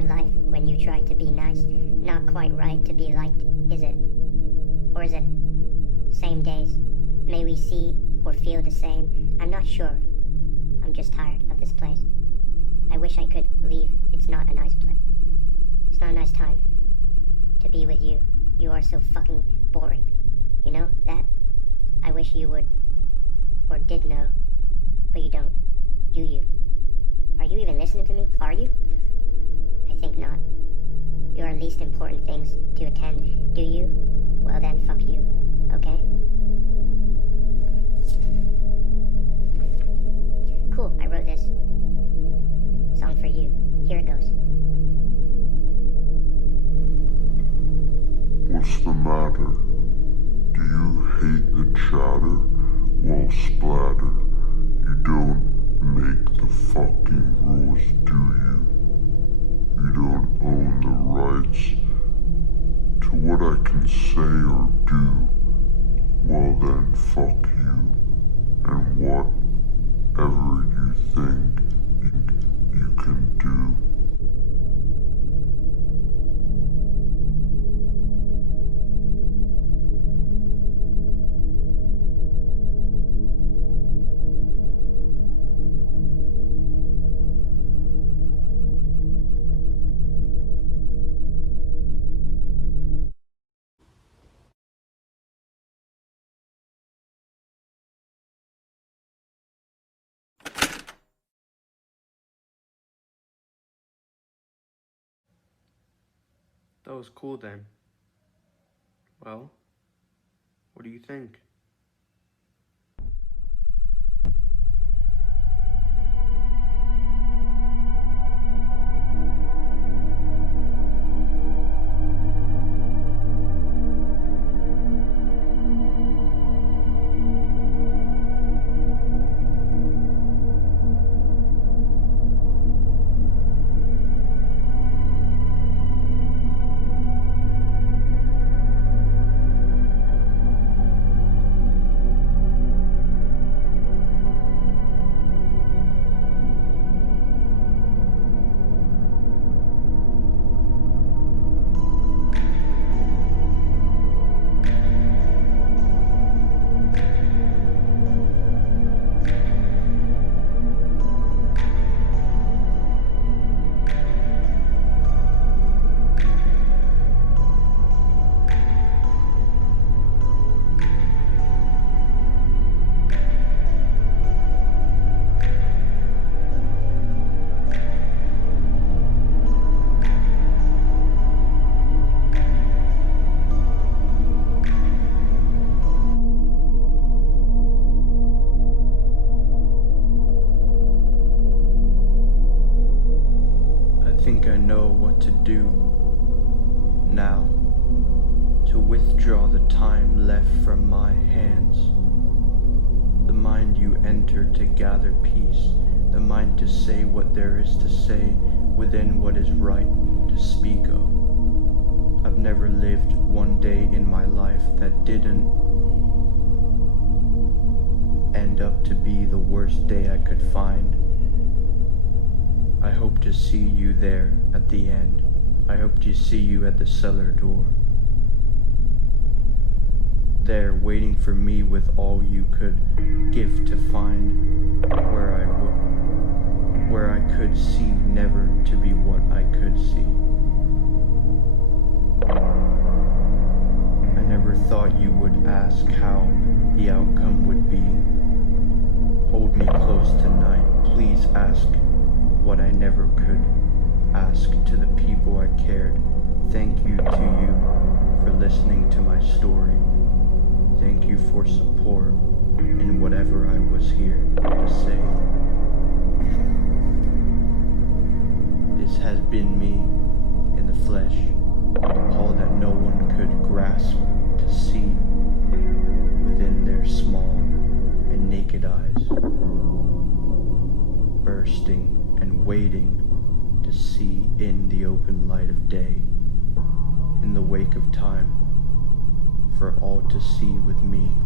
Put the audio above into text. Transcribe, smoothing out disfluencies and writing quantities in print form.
hard life when you try to be nice. Not quite right to be liked, is it? Or is it same days? May we see or feel the same? I'm not sure. I'm just tired of this place. I wish I could leave. It's not a nice place. It's not a nice time to be with you. You are so fucking boring. You know that? I wish you would, or did know, but you don't. Do you? Are you even listening to me? Are you? I think not. There are least important things to attend. Do you? Well then, fuck you. Okay? Cool, I wrote this song for you. Here it goes. What's the matter? Do you hate the chatter? Well, splatter. You don't make the fucking rules, do you? You don't own the rights to what I can say or do. Well then, fuck you. And whatever you think you can do. That was cool then. Well, what do you think? I think I know what to do now to withdraw the time left from my hands. The mind you enter to gather peace, the mind to say what there is to say within what is right to speak of. I've never lived one day in my life that didn't end up to be the worst day I could find. I hope to see you there at the end. I hope to see you at the cellar door. There waiting for me with all you could give to find where I could see never to be what I could see. I never thought you would ask how the outcome would be. Hold me close tonight, please ask what I never could ask to the people I cared. Thank you to you for listening to my story. Thank you for support in whatever I was here to say. This has been me in the flesh, all that no one could grasp to see within their small and naked eyes, bursting and waiting to see in the open light of day, in the wake of time, for all to see with me.